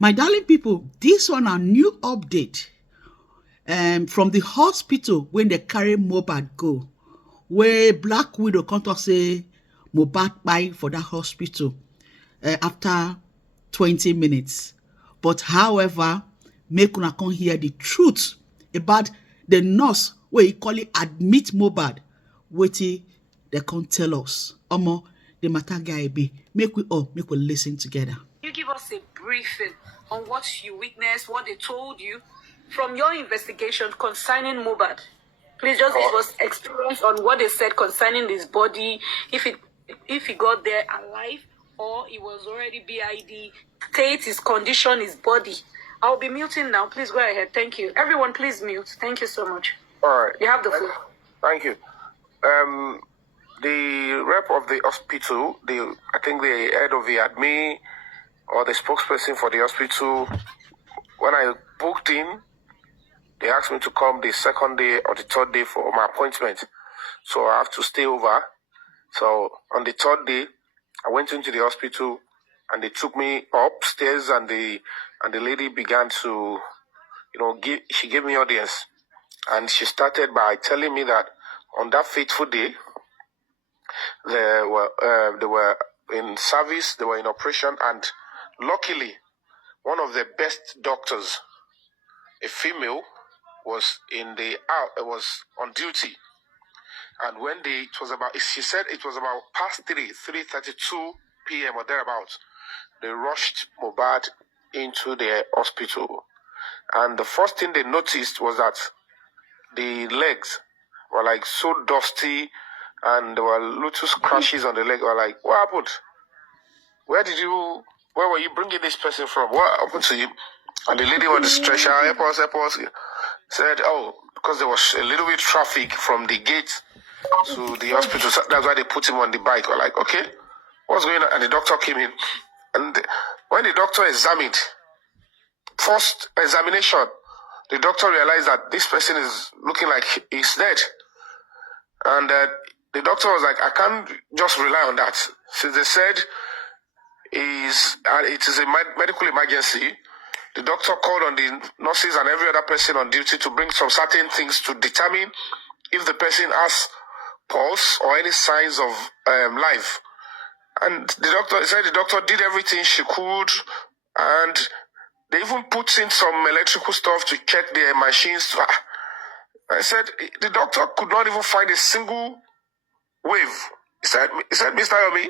My darling people, this one a new update from the hospital when they carry Mohbad go, where Black Widow come talk say Mohbad kpai for that hospital after 20 minutes. But however, make una come hear the truth about the nurse wey e call it admit Mohbad, wetin they can't tell us. Omo, the matter guy be. Make we listen together. You give us a briefing on what you witnessed, what they told you from your investigation concerning Mohbad. Please just give us experience on what they said concerning his body, if he got there alive or he was already BID, state, his condition, his body. I'll be muting now. Please go ahead. Thank you. Everyone, please mute. Thank you so much. All right. You have the floor. Thank you. The rep of the hospital, I think the head of the admin or the spokesperson for the hospital, when I booked in, they asked me to come the second day or the third day for my appointment. So I have to stay over. So on the third day, I went into the hospital and they took me upstairs and the lady began to, she gave me audience. And she started by telling me that on that fateful day, they were in service, they were in operation, and luckily, one of the best doctors, a female, was on duty. And when she said it was about past 3:32 p.m. or thereabouts, they rushed Mohbad into the hospital. And the first thing they noticed was that the legs were like so dusty and there were little scratches on the leg. Were like, what happened? Where were you bringing this person from? What happened to him? And the lady on the stretcher, help us, said, because there was a little bit of traffic from the gate to the hospital. So that's why they put him on the bike. We're like, okay, what's going on? And the doctor came in. And when the doctor examined, first examination, the doctor realized that this person is looking like he's dead. And the doctor was like, I can't just rely on that. Since they said it is a medical emergency, the doctor called on the nurses and every other person on duty to bring some certain things to determine if the person has pulse or any signs of life. And the doctor did everything she could, and they even put in some electrical stuff to check their machines. I said, the doctor could not even find a single wave. He said, Mr. Yomi,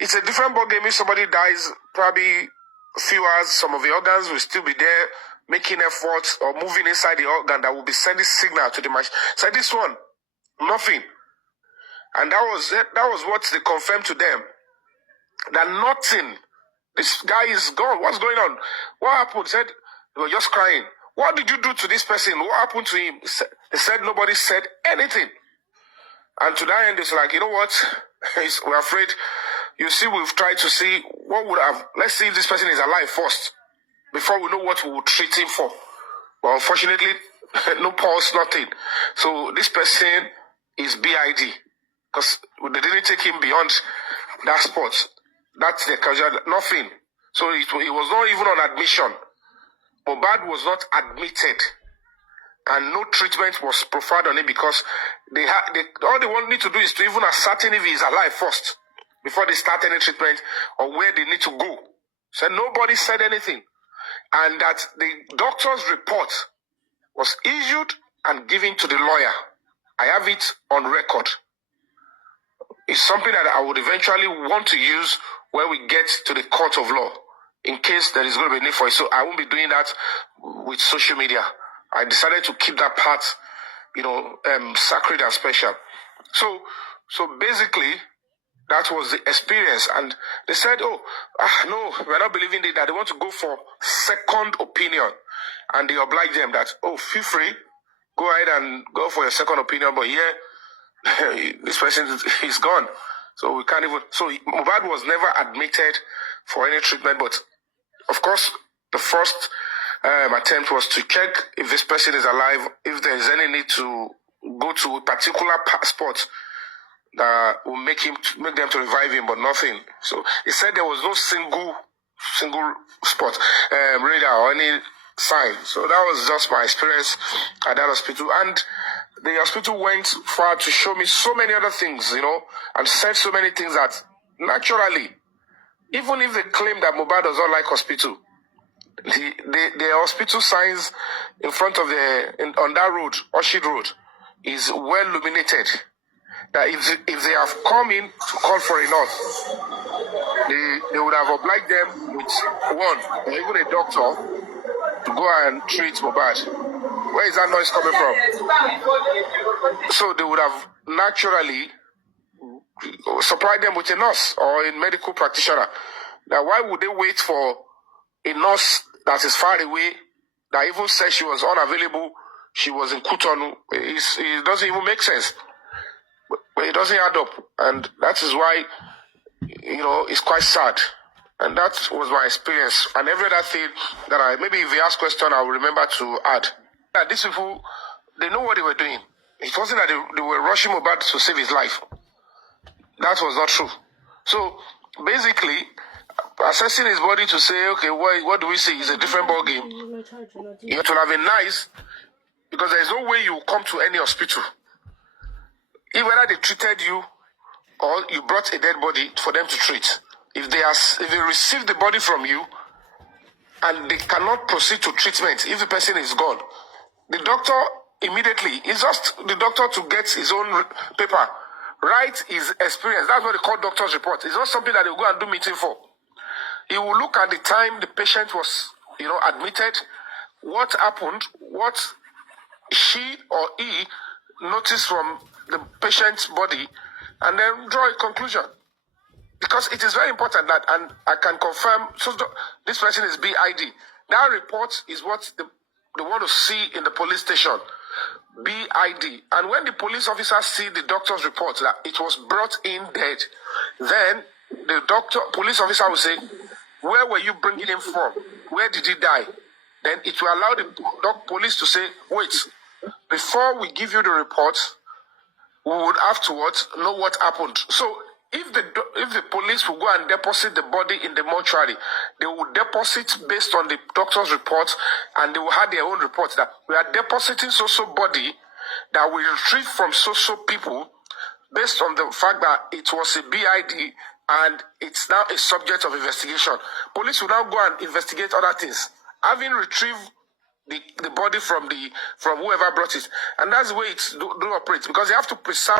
it's a different ballgame if somebody dies, probably a few hours, some of the organs will still be there, making efforts or moving inside the organ that will be sending signal to the machine. So this one, nothing. And that was what they confirmed to them. That nothing. This guy is gone. What's going on? What happened? Said they were just crying. What did you do to this person? What happened to him? They said nobody said anything. And to that end, it's like, you know what? We're afraid. You see, we've tried to see let's see if this person is alive first, before we know what we will treat him for. But unfortunately, no pulse, nothing. So this person is BID, because they didn't take him beyond that spot. That's the casual, nothing. So it was not even on admission. Mohbad was not admitted, and no treatment was proffered on him, because all they need to do is to even ascertain if he is alive first before they start any treatment or where they need to go. So nobody said anything, and that the doctor's report was issued and given to the lawyer. I have it on record. It's something that I would eventually want to use when we get to the court of law, in case there is going to be a need for it. So I won't be doing that with social media. I decided to keep that part, sacred and special. So basically, that was the experience. And they said, no, we're not believing that. They want to go for second opinion. And they obliged them that, feel free, go ahead and go for your second opinion. But here, this person is gone. So we can't even. So Mohbad was never admitted for any treatment. But of course, the first attempt was to check if this person is alive, if there is any need to go to a particular spot that will make them to revive him, but nothing. So he said there was no single single spot, radar or any sign. So that was just my experience at that hospital. And the hospital went far to show me so many other things, and said so many things that naturally, even if they claim that Mohbad does not like hospital, the hospital signs in front of on that road, Orchid Road, is well illuminated. That if they have come in to call for a nurse, they would have obliged them with one, or even a doctor, to go and treat Mohbad. Where is that noise coming from? So they would have naturally supplied them with a nurse or a medical practitioner. Now, why would they wait for a nurse that is far away, that even said she was unavailable, she was in Cotonou? It doesn't even make sense. But it doesn't add up. And that is why, it's quite sad. And that was my experience. And every other thing that maybe if you ask question, I will remember to add. That these people, they know what they were doing. It wasn't that they were rushing Mohbad to save his life. That was not true. So basically, assessing his body to say, okay, what do we see is a different ball game. You have to have a nice, because there is no way you come to any hospital, if whether they treated you or you brought a dead body for them to treat. If they receive the body from you and they cannot proceed to treatment, if the person is gone, the doctor immediately, it's just the doctor to get his own paper, write his experience. That's what they call doctor's report. It's not something that they will go and do meeting for. He will look at the time the patient was, admitted, what happened, what she or he noticed from the patient's body, and then draw a conclusion. Because it is very important that, and I can confirm, so this person is BID. That report is what they want to see in the police station. BID. And when the police officers see the doctor's report that it was brought in dead, then the police officer will say, where were you bringing him from? Where did he die? Then it will allow the police to say, wait, before we give you the report, we would afterwards know what happened. So if the police will go and deposit the body in the mortuary, they will deposit based on the doctor's report, and they will have their own report that we are depositing so body that we retrieve from so people based on the fact that it was a BID and it's now a subject of investigation. Police will now go and investigate other things, having retrieved the body from whoever brought it. And that's the way it's do operate, because they have to preserve